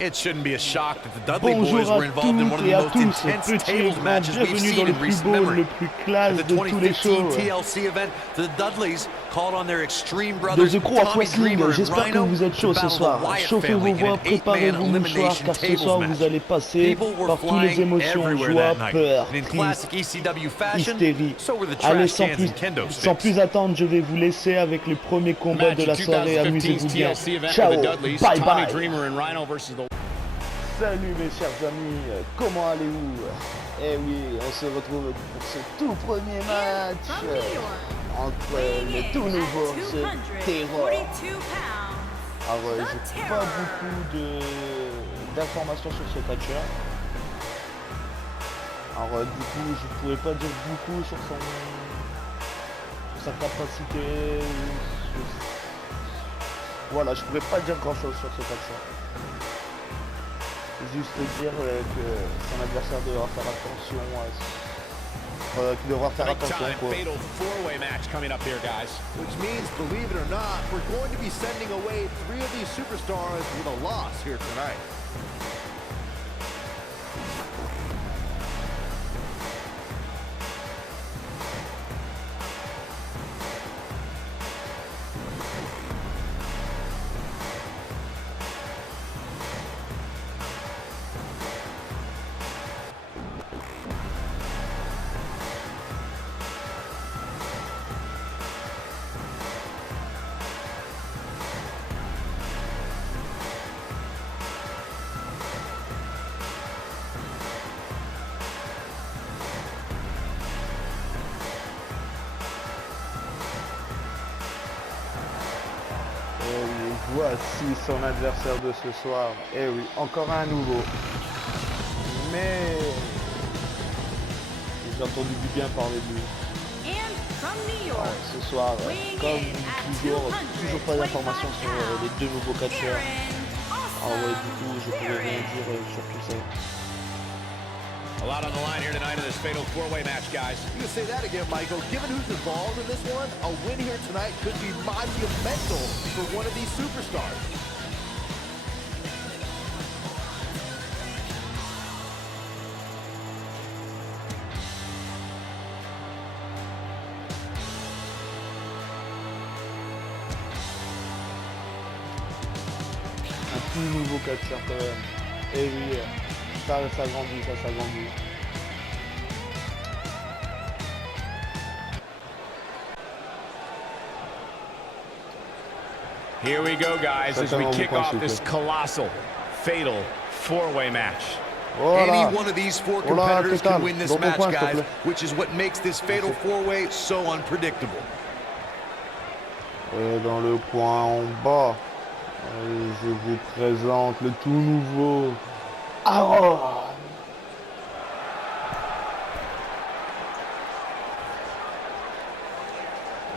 It shouldn't be a shock that the Dudley boys Bonjour were à involved in one of the most toutes et à intense tous, tables matches we've bienvenue seen dans le in plus recent beau, memory. le plus classe At the de tous les 2015 shows. TLC event, the Dudleys called on their extreme De brothers The Crew of Tommy Wrestling, Dreamer and j'espère que Rhino vous êtes to chauds ce battle the soir. Wyatt Chauffez family vos in an voix, 8-man préparez vos mouchoirs, elimination car ce tables soir match. vous allez passer People were par tous les flying émotions, everywhere joie, that night. peur, And in triste, classic ECW fashion, hystérie. so were the Allez, trash cans and kendo sans sticks. plus attendre, je vais vous laisser avec le premier combat de la soirée. Amusez-vous bien. Ciao, bye bye. Salut mes chers amis, comment allez-vous? Eh oui, on se retrouve pour ce tout premier match entre le tout nouveau Terror. Alors j'ai pas beaucoup d'informations sur ce catcheur. Alors du coup je pourrais pas dire beaucoup sur sa capacité. Voilà, je pourrais pas dire grand chose sur ce catcheur. Juste dire que son adversaire devra faire attention qu'il devra faire attention quoi. Fatal four-way match coming up here, guys. Which means, believe it or not, we're going to be sending away 3 of these superstars with a loss here tonight. Voici son adversaire de ce soir. Eh oui, encore un nouveau. Mais j'ai entendu du bien parler de lui. Ce soir, comme toujours pas d'informations sur les deux nouveaux catcheurs. Alors ouais, du coup, je pourrais rien dire sur tout ça. A lot on the line here tonight in this fatal four-way match, guys. You can say that again, Michael. Given who's involved in this one, a win here tonight could be monumental for one of these superstars. Un tout nouveau catcheur quand même. Et oui, ça grandit, ça grandit. Here we go, guys, as we kick off this colossal, fatal four-way match. Any one of these four competitors can win this match, guys, which is what makes this fatal four-way so unpredictable. Et dans le coin en bas, je vous présente le tout nouveau Aaron.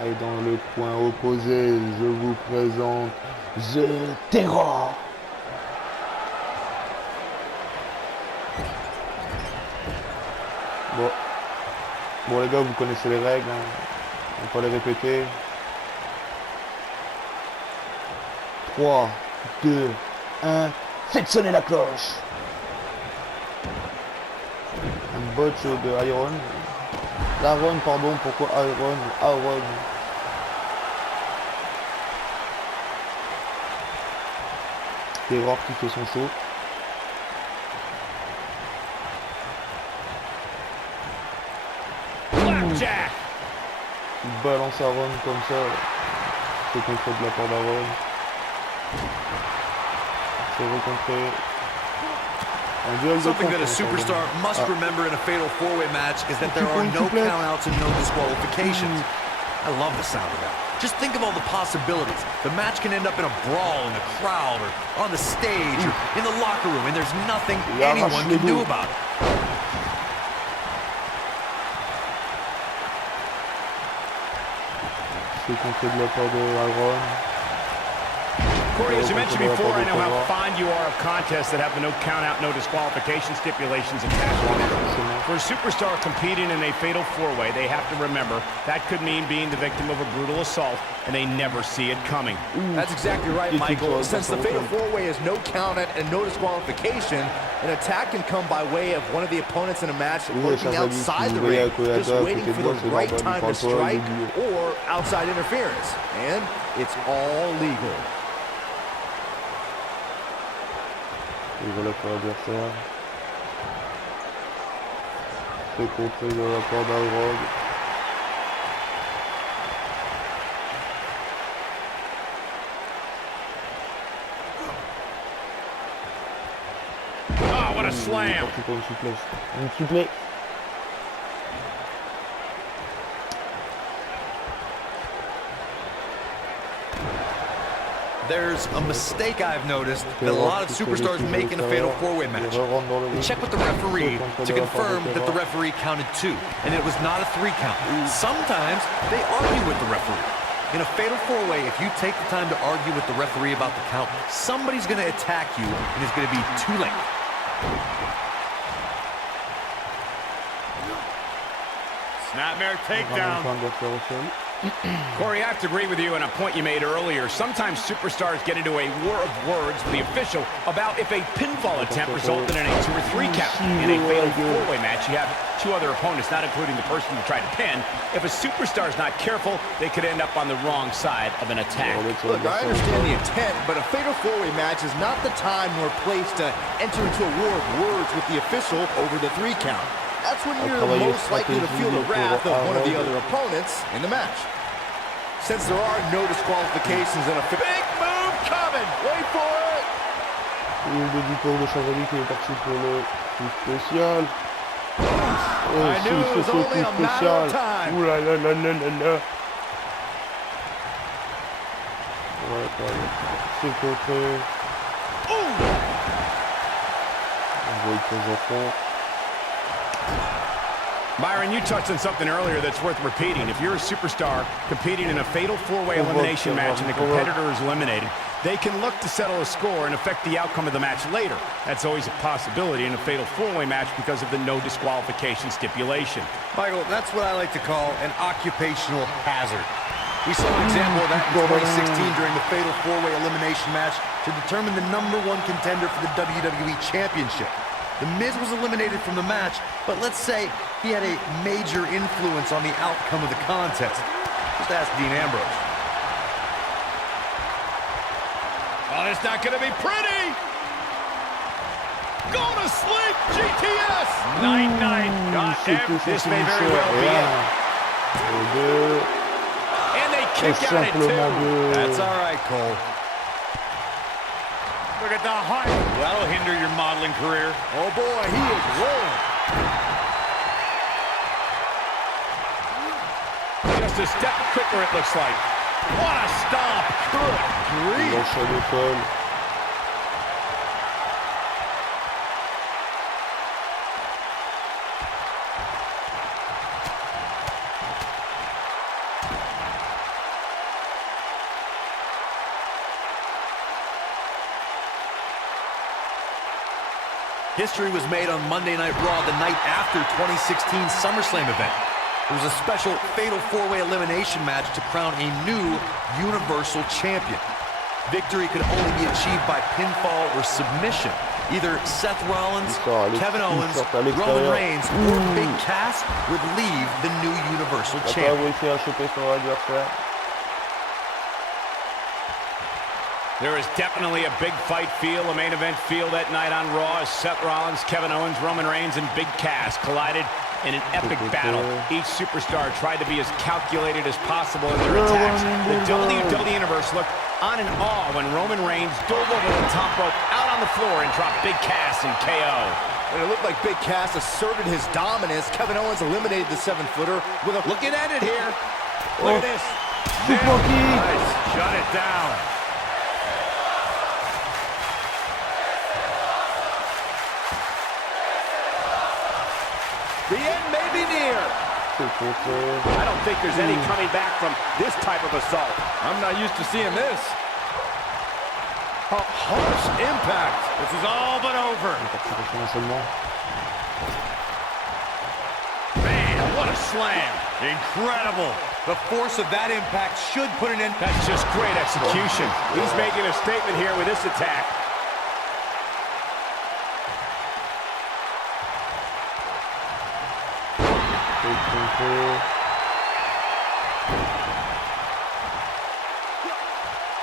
Et dans le coin opposé, je vous présente The Terror. Bon les gars, vous connaissez les règles, hein. On va pas les répéter. 3, 2, 1, faites sonner la cloche. Un botch de Iron. D'Aaron, pardon, pourquoi Aaron. Terror qui fait son show. Blackjack. Il balance Aaron comme ça. C'est contré de la part d'Aaron. C'est recontré. Something that a superstar must remember in a fatal four-way match is that there are no countouts and no disqualifications. I love the sound of that. Just think of all the possibilities. The match can end up in a brawl in the crowd or on the stage or in the locker room, and there's nothing anyone can do about it. C'est contré de la part de Aaron. Corey, as you mentioned before, I know how fond you are of contests that have the no count-out, no disqualification stipulations attached to them. For a superstar competing in a fatal four-way, they have to remember that could mean being the victim of a brutal assault, and they never see it coming. That's exactly right, Michael. Since the fatal four-way is no count-out and no disqualification, an attack can come by way of one of the opponents in a match lurking outside the ring, just waiting for the right time to strike or outside interference. And it's all legal. Et voilà pour l'adversaire. C'est contré de la part d'Alrog. Oh, what a slam! Une souplesse. There's a mistake I've noticed that a lot of superstars make in a fatal four-way match. They check with the referee to confirm that the referee counted 2, and it was not a 3 count. Sometimes they argue with the referee. In a fatal four-way, if you take the time to argue with the referee about the count, somebody's going to attack you, and it's going to be too late. Snapmare takedown. Corey, I have to agree with you on a point you made earlier. Sometimes superstars get into a war of words with the official about if a pinfall attempt resulted in a 2 or 3 count. In a fatal four-way match, you have 2 other opponents, not including the person who tried to pin. If a superstar is not careful, they could end up on the wrong side of an attack. Look, I understand the intent, but a fatal four-way match is not the time nor place to enter into a war of words with the official over the 3 count. That's when you're most likely to feel the wrath of one of the other opponents in the match. Since there are no disqualifications in a big move coming, wait for it. Et le début de Chevalier qui est parti pour le coup spécial. I knew it was only a matter of time. Ouh là là là là là là. Ouais, c'est contré. On voit de temps en temps. Byron, you touched on something earlier that's worth repeating. If you're a superstar competing in a fatal four-way elimination match and the competitor is eliminated, they can look to settle a score and affect the outcome of the match later. That's always a possibility in a fatal four-way match because of the no disqualification stipulation. Michael, that's what I like to call an occupational hazard. We saw an example of that in 2016 during the fatal four-way elimination match to determine the #1 contender for the WWE Championship. The Miz was eliminated from the match, but let's say he had a major influence on the outcome of the contest. Just ask Dean Ambrose. Oh, it's not going to be pretty! Go to sleep, GTS! 9-9, got him. This may very well be it. And they kick out it, too. That's all right, Cole. Look at the height. That'll hinder your modeling career. Oh boy, he is rolling. Just a step quicker, it looks like. What a stomp. Good grief. History was made on Monday Night Raw the night after 2016 SummerSlam event. There was a special fatal four-way elimination match to crown a new Universal Champion. Victory could only be achieved by pinfall or submission. Either Seth Rollins, Kevin Owens, Roman Reigns, or Big Cass would leave the new Universal Champion. There is definitely a big fight feel, a main event feel that night on Raw as Seth Rollins, Kevin Owens, Roman Reigns, and Big Cass collided in an epic battle. Each superstar tried to be as calculated as possible in their attacks. The WWE Universe looked on in awe when Roman Reigns dove over the top rope out on the floor and dropped Big Cass in KO. And it looked like Big Cass asserted his dominance. Kevin Owens eliminated the 7-footer with a... Looking at it here. Look at this. Nice. Shut it down. The end may be near. I don't think there's any coming back from this type of assault. I'm not used to seeing this. A harsh impact. This is all but over. Man, what a slam. Incredible. The force of that impact should put an end. That's just great execution. He's making a statement here with this attack.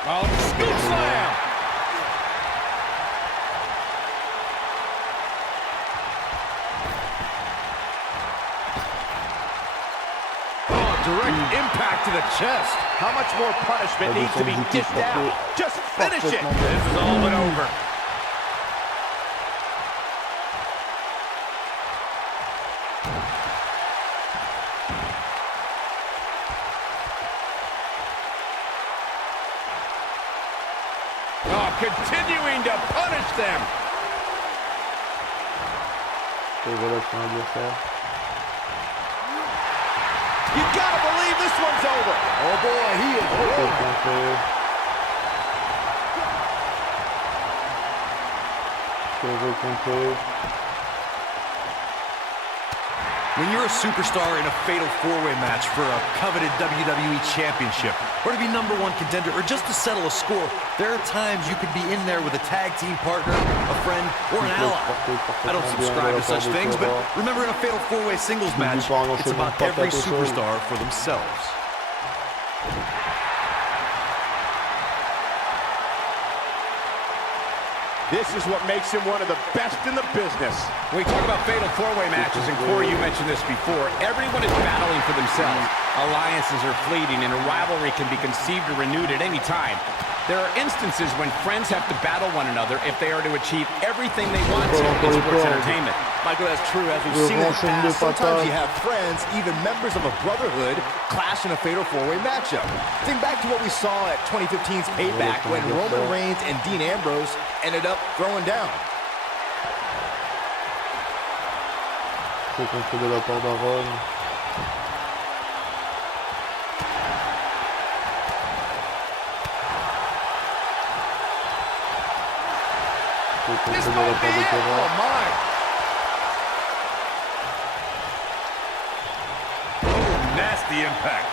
Oh, scoop slam. Oh, direct impact to the chest. How much more punishment needs to be dished out? Just finish it. This is all but over. Oh, continuing to punish them. You gotta believe this one's over. Oh boy, he is rolling. When you're a superstar in a fatal four-way match for a coveted WWE Championship, or to be #1 contender, or just to settle a score, there are times you could be in there with a tag team partner, a friend, or an ally. I don't subscribe to such things, but remember, in a fatal four-way singles match, it's about every superstar for themselves. This is what makes him one of the best in the business. When we talk about fatal four-way matches, and Corey, you mentioned this before, everyone is battling for themselves. Alliances are fleeting, and a rivalry can be conceived or renewed at any time. There are instances when friends have to battle one another if they are to achieve everything they want to in sports entertainment. Michael, that's true. As we've seen in the past, sometimes you have friends, even members of a brotherhood, clash in a fatal four-way matchup. Think back to what we saw at 2015's Payback when Roman Reigns and Dean Ambrose ended up throwing down. This might be it. Oh, my. Oh, nasty impact.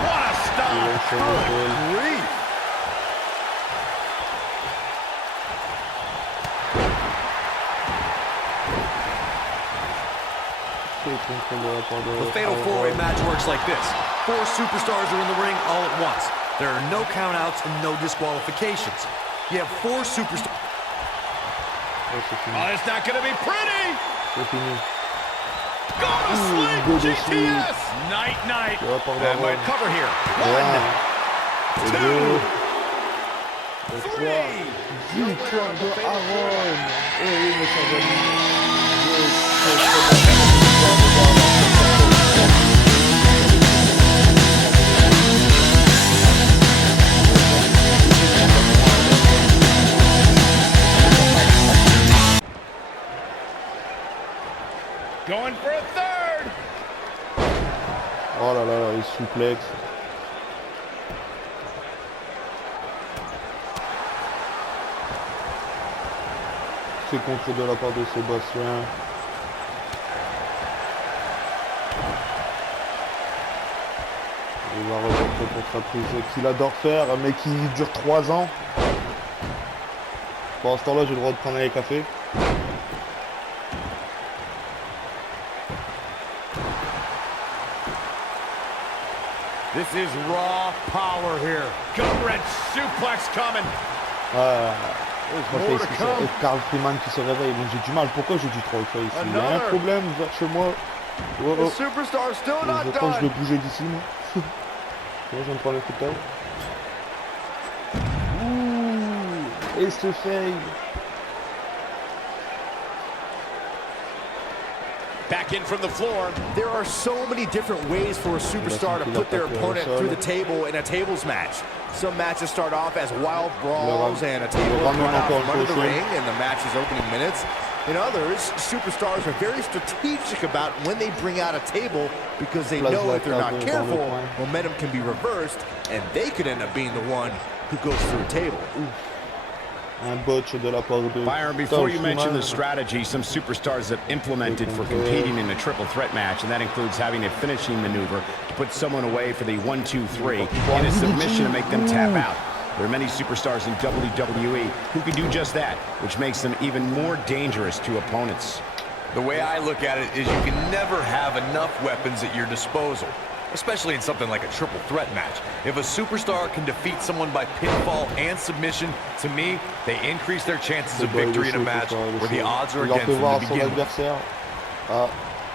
What a stop. Good grief. The fatal four-way match works like this. 4 superstars are in the ring all at once. There are no countouts and no disqualifications. You have 4 superstars. Oh, it's not going to be pretty. Go to sleep, GTS. Night-night. That might cover here. 1, 2, 3. Victoire de Aaron. Eh oui, mes chers amis. Going for a third. Oh là là, il souplexe. C'est contre de la part de Sébastien. Il va reporter contre sa prise qu'il adore faire, mais qui dure 3 ans. Bon, à ce temps-là, j'ai le droit de prendre un café. This is raw power here. Gut wrench suplex coming. Et Carl Freeman qui se réveille. Donc j'ai du mal. Pourquoi j'ai du troll face ici? Il y a un problème vers chez moi. Oh, oh. Je pense que je vais bouger d'ici, moi. Je vais me prendre un coup de taille. Ouh. Et ce fail. Back in from the floor. There are so many different ways for a superstar to put their opponent through the table in a tables match. Some matches start off as wild brawls and a table is brought out from under the ring in the match's opening minutes. In others, superstars are very strategic about when they bring out a table because they know if they're not careful, momentum can be reversed and they could end up being the one who goes through a table. Byron, before you mention the strategy some superstars have implemented for competing in a triple threat match, and that includes having a finishing maneuver to put someone away for the 1-2-3 and a submission to make them tap out. There are many superstars in WWE who can do just that, which makes them even more dangerous to opponents. The way I look at it is you can never have enough weapons at your disposal, especially in something like a triple threat match. If a superstar can defeat someone by pinfall and submission, to me, they increase their chances of victory in a match where the odds are against them to begin with. Ah,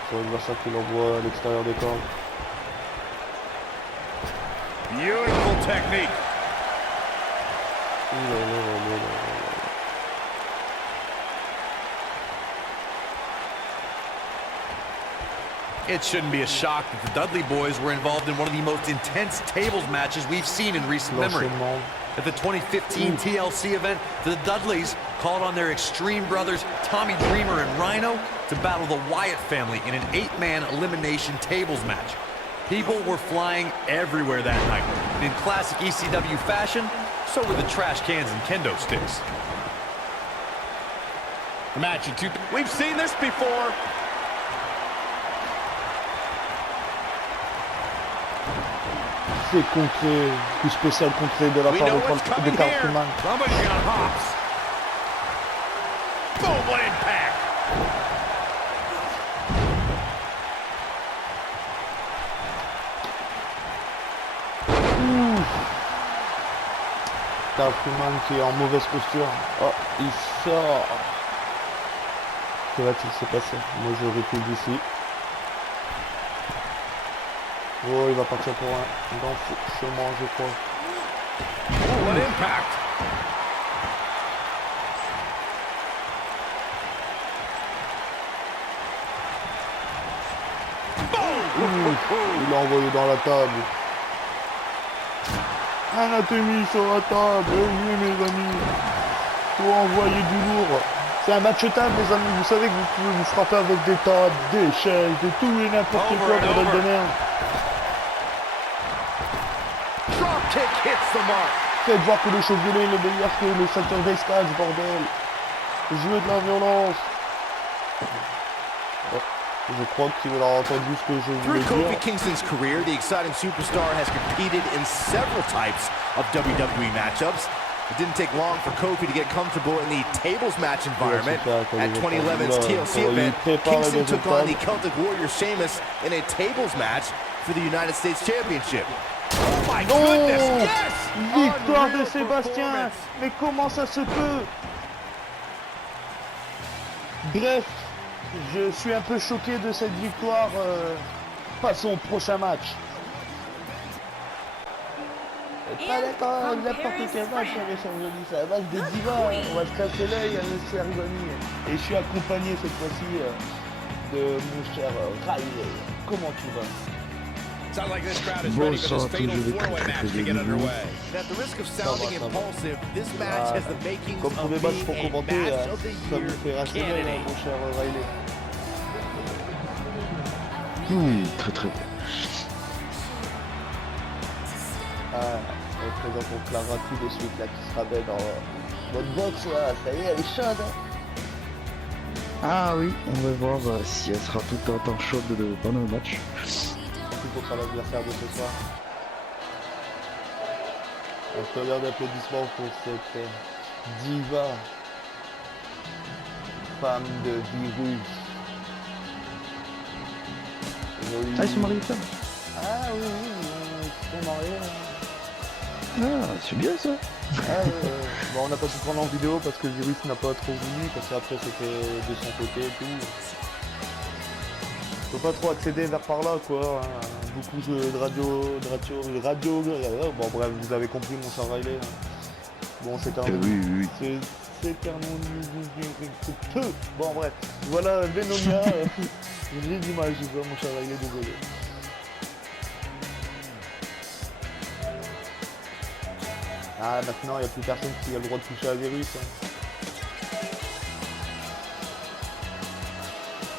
c'est l'adversaire qui l'envoie à l'extérieur des cordes. Beautiful technique. It shouldn't be a shock that the Dudley boys were involved in one of the most intense tables matches we've seen in recent memory. At the 2015 TLC event, the Dudleys called on their Extreme brothers Tommy Dreamer and Rhino to battle the Wyatt family in an 8-man elimination tables match. People were flying everywhere that night, and in classic ECW fashion, so were the trash cans and kendo sticks. The match in two. We've seen this before. C'est contré, plus spécial contré de la part de Cartman. Somebody's got hops. Boom, what impact! Cartman qui est en mauvaise posture. Oh, il sort. Que va-t-il se passer? Moi je recule d'ici. Oh, il va partir pour un renforcement, je crois. Oh, what impact! Il l'a envoyé dans la table. Anatomie sur la table. Oui, mes amis. Faut envoyer du lourd. C'est un match table, les amis. Vous savez que vous pouvez vous frapper avec des tables, des chaises, de tout et n'importe quoi pour le bonheur. Faites voir que le show violet est meilleur que le secteur des stades, bordel. Jouez de la violence. Oh, je crois qu'il a entendu ce que je voulais dire. Through Kofi Kingston's career, the exciting superstar has competed in several types of WWE matchups. It didn't take long for Kofi to get comfortable in the tables match environment. At 2011's TLC event, Kingston took on the Celtic Warrior Sheamus in a tables match for the United States Championship. Oh my goodness, yes! Victoire de Sébastien. Mais comment ça se peut? Bref, je suis un peu choqué de cette victoire. Passons au prochain match. Pas d'accord, n'importe quel match avec Charles, c'est un match de diva. On va se casser l'œil avec Charles. Et je suis accompagné cette fois-ci de mon cher Riley. Comment tu vas? Sounds like this crowd is ready for this fatal four-way match to get underway. At the risk of sounding impulsive, this match has the makings of being a match of the year candidate. Mon cher Riley. Très très bien. On présente donc Clara tout de suite là qui sera belle dans votre box là, ça y est, elle est chaude. Ah oui, on va voir si elle sera tout autant chaude pendant le match. Pour ça l'adversaire de ce soir. Un tonnerre d'applaudissements pour cette diva, femme de virus. Ah, ils sont mariés ça? Ah oui, ils sont mariés. Ah, c'est bien ça. Bon, on n'a pas pu prendre en vidéo parce que le virus n'a pas trop voulu, parce qu'après c'était de son côté et tout. Je peux pas trop accéder vers par là quoi. Beaucoup de radio. Bon bref, vous avez compris mon cher Riley. Bon c'est quand même. Oui. Bon bref, voilà Venomia. J'ai du mal, je vois mon cher Riley, désolé. Ah, maintenant, il n'y a plus personne qui a le droit de toucher à Virus. Hein.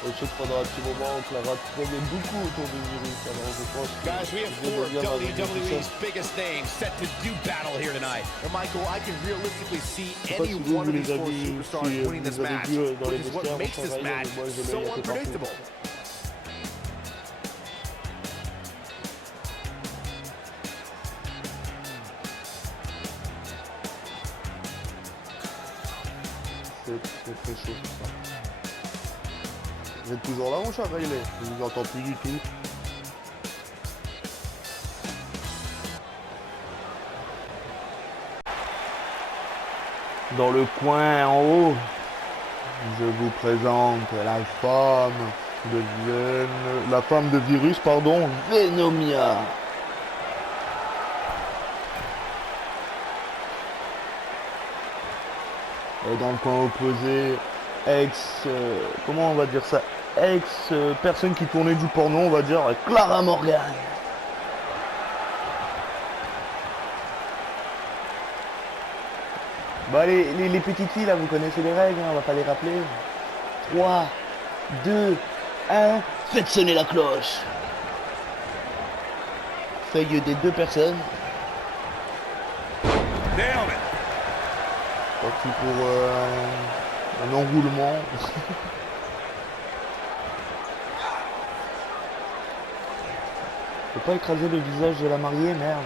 Et je sais que pendant un petit moment, Clara tournait beaucoup autour du Virus. Alors je pense que Guys, we have four WWE's biggest names set to do battle here tonight. And Michael, I can realistically see Je sais pas any si vous, one of les these four avez, superstars si, winning this vous avez match, vu dans les which is what vestiaires, makes mon this cher Riley, match moi, je l'ai so un peu partout. unpredictable. C'est très chaud tout ça. Vous êtes toujours là mon cher Riley? Je vous entends plus du tout. Dans le coin en haut, je vous présente la femme de Virus, pardon, Venomia. Et dans le coin opposé, comment on va dire ça, personne qui tournait du porno, on va dire, Clara Morgan. Bah les petites filles là, vous connaissez les règles, hein, on va pas les rappeler. 3, 2, 1, faites sonner la cloche. Feuille des deux personnes. Parti pour un enroulement. Faut pas écraser le visage de la mariée, merde.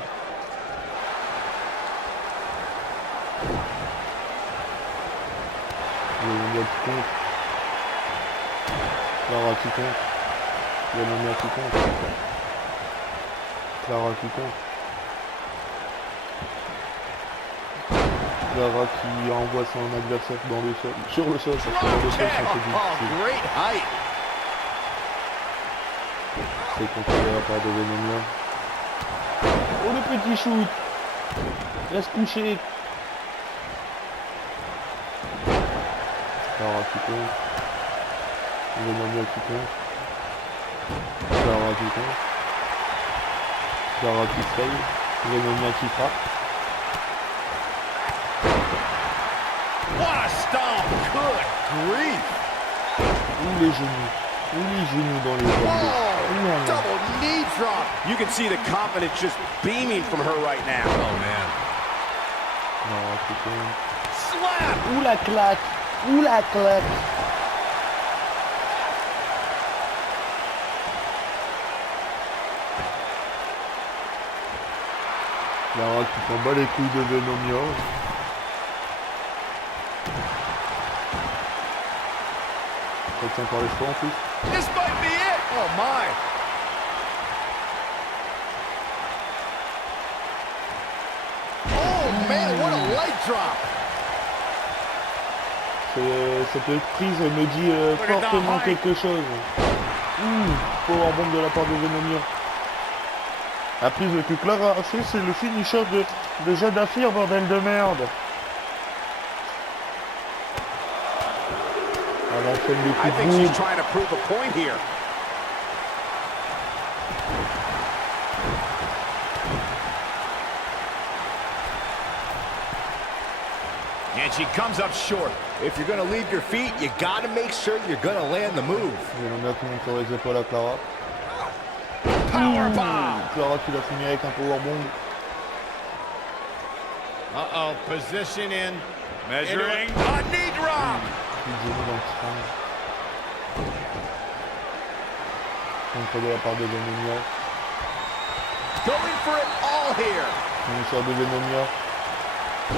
Il y a qui compte. Clara qui compte. Il y a Nomia qui compte. Clara qui compte. Clara qui envoie son adversaire dans le sol. Sur le sol, parce que dans le sol c'est un peu difficile. C'est contrôlé à la part de Venomia. Oh le petit shoot. Reste couché. Clara qui compte. Venomia qui compte. Clara qui compte. Clara qui faille. Venomia qui frappe. What a stomp! Good grief! Ou les genoux. Ou les genoux dans les jambes. Double knee drop. You can see the confidence just beaming from her right now. Oh man. Clara qui compte. Slap! Ou la claque. Ou la claque. Clara qui s'en bat les couilles de Venomia. Ça tient par les cheveux en plus. This might be it. Oh my. Oh man, what a leg drop! Cette prise me dit fortement quelque chose. Powerbomb de la part de Venomia. La prise que Clara a fait, c'est le finisher de Jade Afir, bordel de merde. Elle enchaîne les I coups de think boule. she's trying to prove a point here. And she comes up short. If you're gonna leave your feet, you gotta make sure you're gonna land the move. Venomia qui monte sur les épaules à Clara. Powerbomb. Clara qui va finir avec un powerbomb. Uh-oh, position in. Measuring. A knee drop. Coup de genou dans le crâne. Contre de la part de Venomia. Going for it all here. Finisher de Venomia.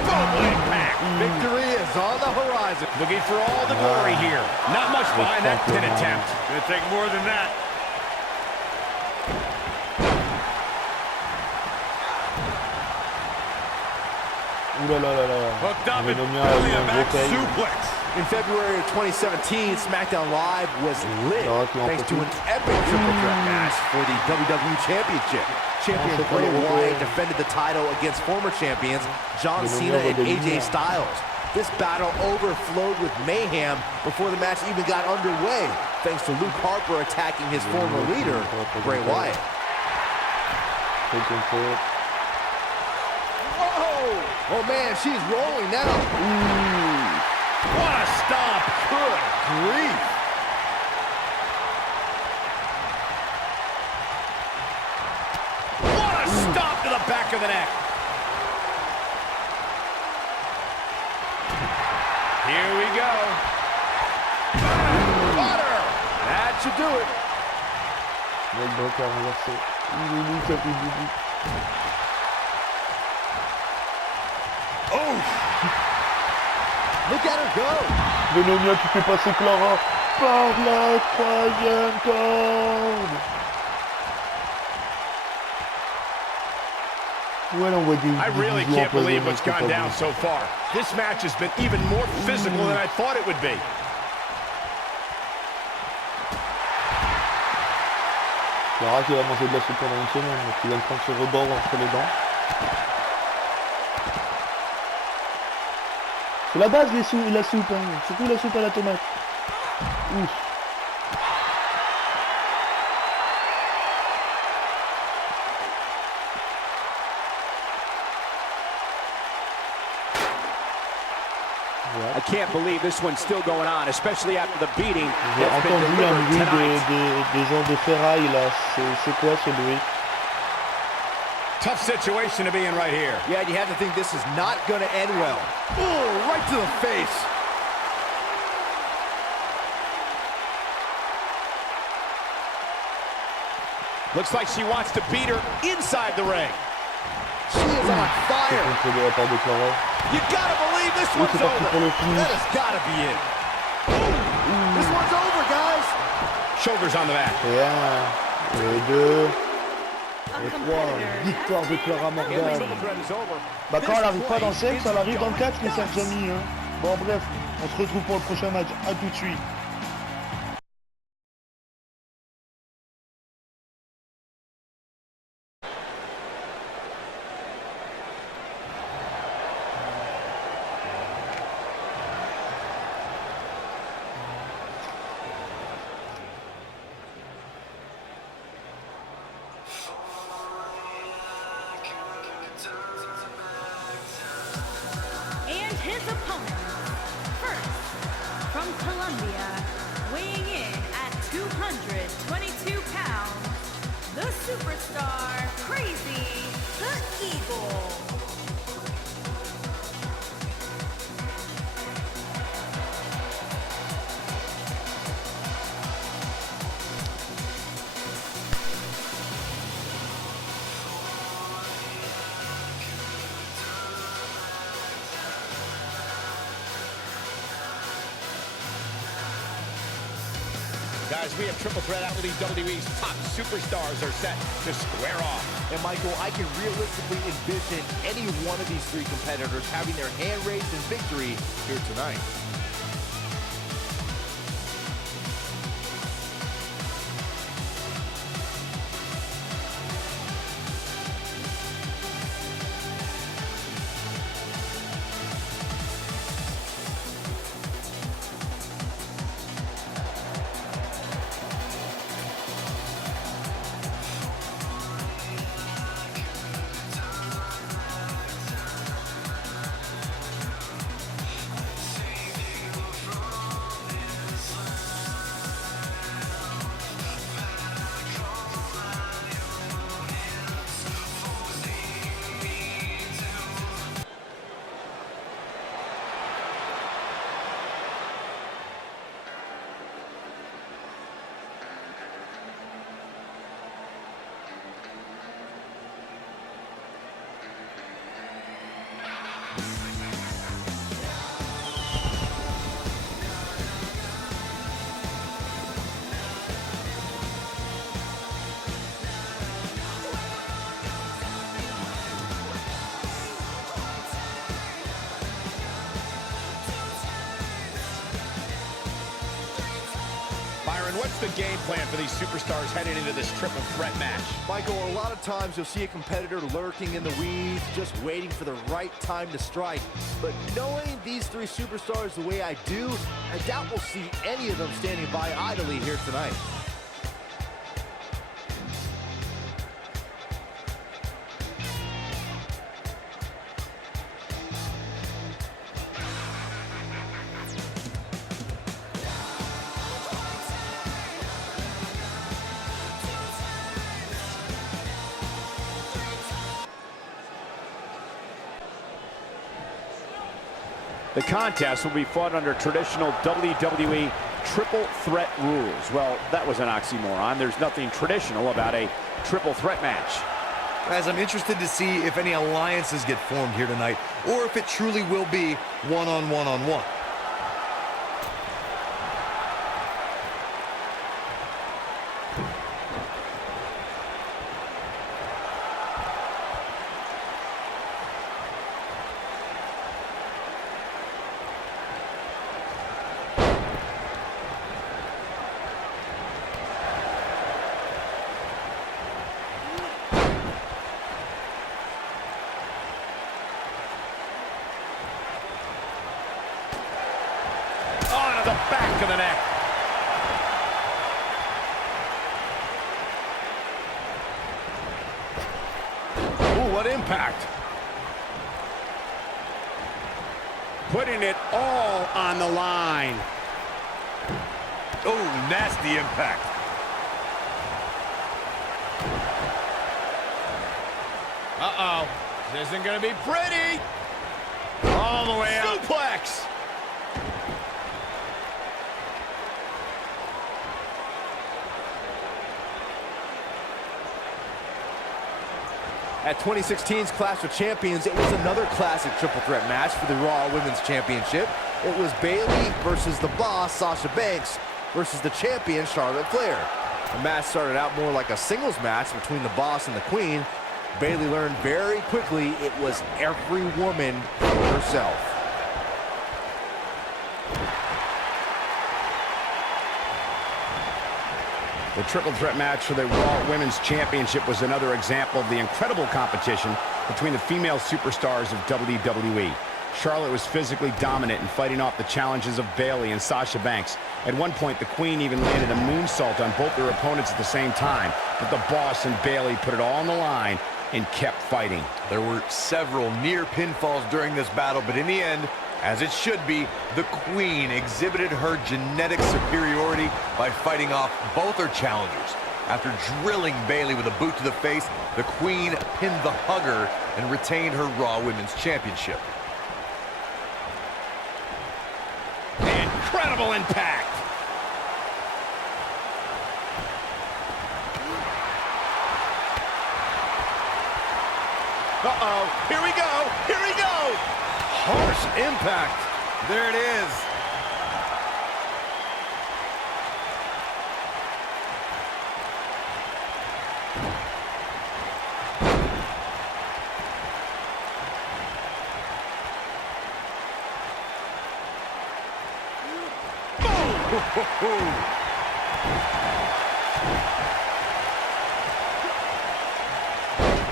Boom impact. Victory is on the horizon. Looking for all the glory here. Not much behind that pin attempt. Gonna take more than that. Ouh là là là là. Hooked up and Venomia a belly eu to un back gros fail. suplex. In February of 2017, SmackDown Live was lit thanks to an epic triple threat match for the WWE Championship. Champion Bray Wyatt defended the title against former champions John Cena and AJ Styles. This battle overflowed with mayhem before the match even got underway, thanks to Luke Harper attacking his former leader, Bray Wyatt. Whoa! Oh man, she's rolling now. Ooh. What a stomp! Good grief! What a stomp to the back of the neck! Here we go. Butter! That should do it. Oh! Look at her go! Venez qui fait passer Clara par la troisième corde. I really can't believe what's gone down so far. This match has been even more physical than I thought it would be. Clara qui va manger de la soupe pendant une semaine, donc il va me prendre ce rebord entre les dents. C'est la base la soupe, hein. Surtout la soupe à la tomate. Ouf. I can't believe this one's still going on, especially after the beating. J'ai entendu un bruit des gens de ferraille là. C'est quoi ce bruit? Tough situation to be in right here. Yeah, you have to think this is not going to end well. Oh, right to the face. Looks like she wants to beat her inside the ring. She is on fire. You gotta believe this one's over. That has gotta be it. This one's over, guys. Shoulders on the back. Et 1, et 2, et 3. Victoire de Clara Morgan. Bah quand elle arrive pas dans le 5, ça arrive dans le 4, les 5 amis. Hein. Bon bref, on se retrouve pour le prochain match. A tout de suite. His opponent, first, from Colombia, weighing in at 222 pounds, the superstar, Crazy, the Eagle. Guys, we have triple threat out with WWE's top superstars are set to square off. And Michael, I can realistically envision any one of these three competitors having their hand raised in victory here tonight. what's the game plan for these superstars heading into this triple threat match? Michael, a lot of times you'll see a competitor lurking in the weeds, just waiting for the right time to strike. But knowing these three superstars the way I do, I doubt we'll see any of them standing by idly here tonight. The contest will be fought under traditional WWE triple threat rules. Well, that was an oxymoron. There's nothing traditional about a triple threat match. Guys, I'm interested to see if any alliances get formed here tonight, or if it truly will be one-on-one-on-one. The back of the neck. Ooh, what impact. Putting it all on the line. Oh, nasty impact. Uh-oh. This isn't going to be pretty. All the way out. Suplex. At 2016's Clash of Champions, it was another classic triple threat match for the Raw Women's Championship. It was Bayley versus the Boss, Sasha Banks, versus the champion, Charlotte Flair. The match started out more like a singles match between the Boss and the Queen. Bayley learned very quickly it was every woman for herself. The triple threat match for the Raw Women's Championship was another example of the incredible competition between the female superstars of WWE. Charlotte was physically dominant in fighting off the challenges of Bayley and Sasha Banks. At one point, the Queen even landed a moonsault on both their opponents at the same time, but the Boss and Bayley put it all on the line and kept fighting. There were several near pinfalls during this battle, but in the end, as it should be, the Queen exhibited her genetic superiority by fighting off both her challengers. After drilling Bayley with a boot to the face, the Queen pinned the Hugger and retained her Raw Women's Championship. Incredible impact. Uh-oh, here we go, here we go! Harsh impact. There it is.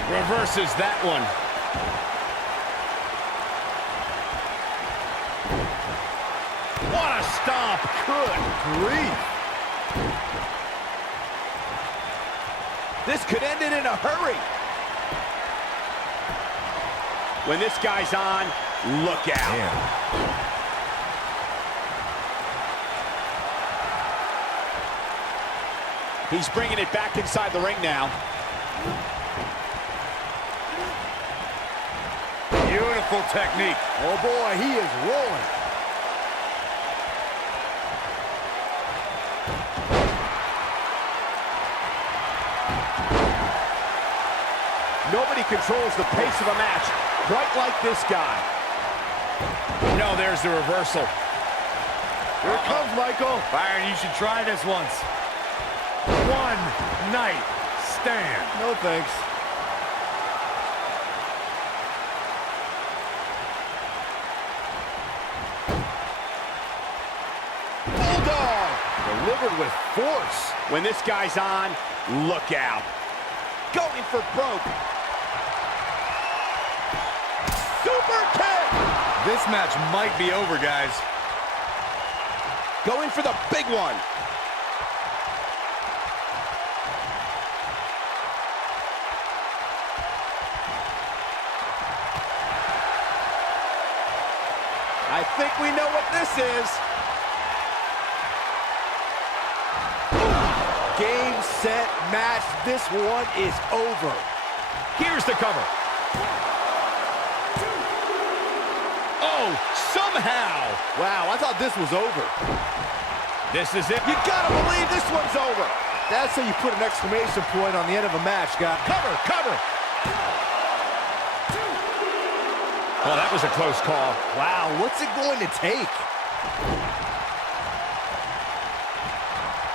Reverses that one. What a stomp. Good grief. This could end it in a hurry. When this guy's on, look out. Man. He's bringing it back inside the ring now. Beautiful technique. Oh boy, he is rolling. Nobody controls the pace of a match quite like this guy. No, there's the reversal. Here it comes, Michael. Byron, you should try this once. One night stand. No thanks. Bulldog. delivered with force. When this guy's on, look out. Going for broke. Super kick. This match might be over, guys. Going for the big one. I think we know what this is. Game, set, match. This one is over. Here's the cover. Oh, somehow. Wow, I thought this was over. This is it. You gotta believe this one's over. That's how you put an exclamation point on the end of a match, guy. Cover, cover. Oh, that was a close call. Wow, what's it going to take?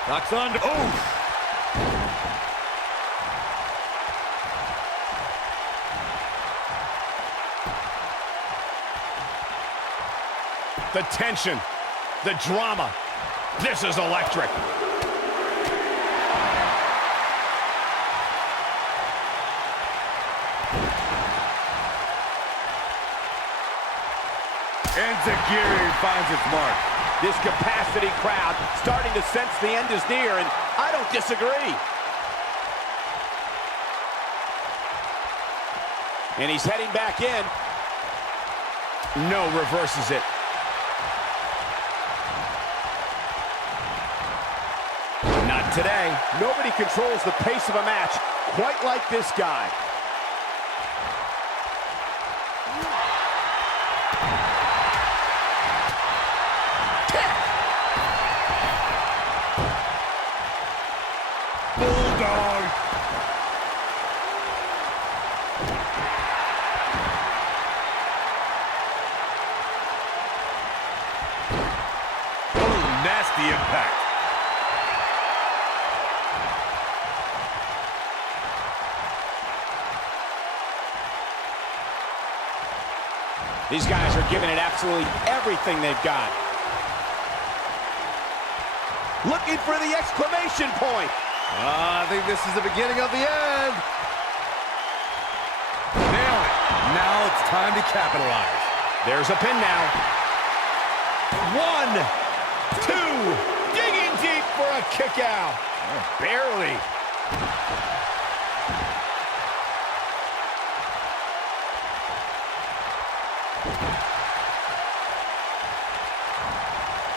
Knocks on. Oh! The tension, the drama. This is electric. Enziguri finds its mark. This capacity crowd starting to sense the end is near, and I don't disagree. And he's heading back in. No, reverses it. Not today. Nobody controls the pace of a match quite like this guy. Bulldog. Oh, nasty impact. These guys are giving it absolutely everything they've got. Looking for the exclamation point. I think this is the beginning of the end. Nail it. Now it's time to capitalize. There's a pin now. 1, 2, digging deep for a kick out. Barely.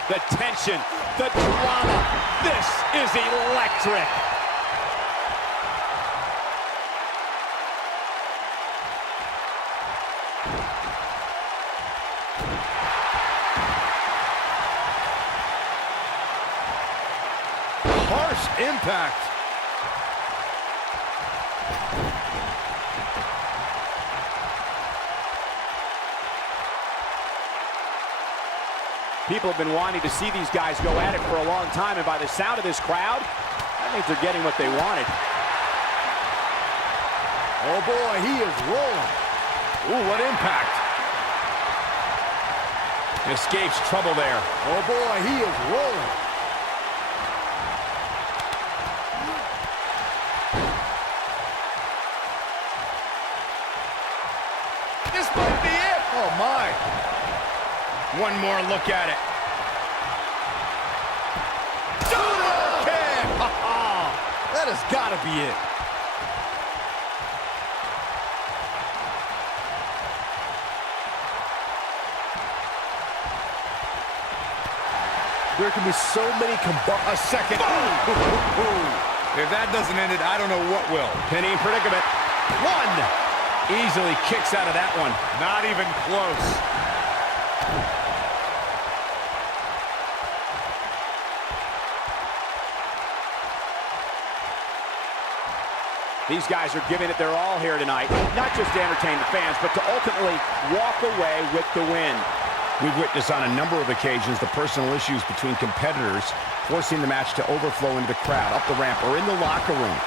The tension, the drama. This is electric. Harsh impact. People have been wanting to see these guys go at it for a long time, and by the sound of this crowd, that means they're getting what they wanted. Oh boy, he is rolling. Ooh, what impact. Escapes trouble there. Oh boy, he is rolling. This might be it. Oh my. One more look at it. Double kick! That has got to be it. There can be so many A second. If that doesn't end it, I don't know what will. Penny in predicament. 1. Easily kicks out of that one. Not even close. These guys are giving it their all here tonight, not just to entertain the fans, but to ultimately walk away with the win. We've witnessed on a number of occasions the personal issues between competitors forcing the match to overflow into the crowd, up the ramp, or in the locker room.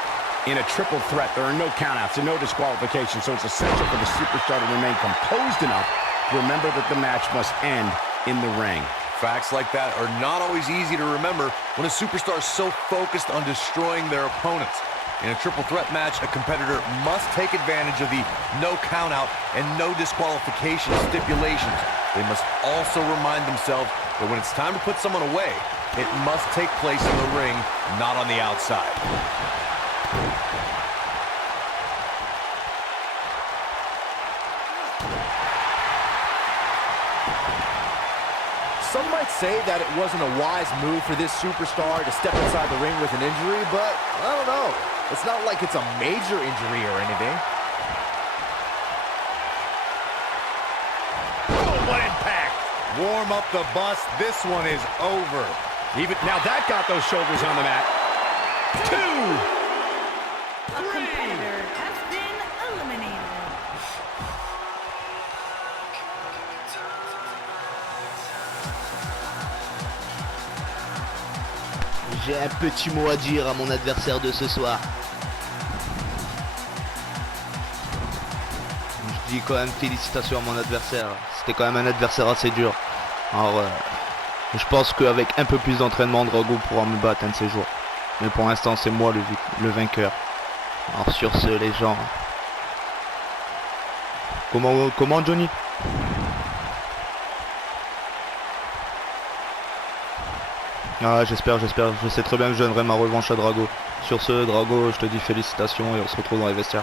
In a triple threat, there are no countouts and no disqualifications, so it's essential for the superstar to remain composed enough to remember that the match must end in the ring. Facts like that are not always easy to remember when a superstar is so focused on destroying their opponents. In a triple threat match, a competitor must take advantage of the no countout and no disqualification stipulations. They must also remind themselves that when it's time to put someone away, it must take place in the ring, not on the outside. Some might say that it wasn't a wise move for this superstar to step inside the ring with an injury, but I don't know. It's not like it's a major injury or anything. Oh, what impact! Warm up the bus. This one is over. Even now that got those shoulders on the mat. 2! A competitor has been eliminated. J'ai un petit mot à dire à mon adversaire de ce soir. Je dis quand même félicitations à mon adversaire. C'était quand même un adversaire assez dur. Alors, je pense qu'avec un peu plus d'entraînement, Drago pourra me battre un de ces jours. Mais pour l'instant, c'est moi le vainqueur. Alors sur ce, les gens... Comment Johnny? Ah, j'espère, je sais très bien que je donnerai ma revanche à Drago. Sur ce, Drago, je te dis félicitations et on se retrouve dans les vestiaires.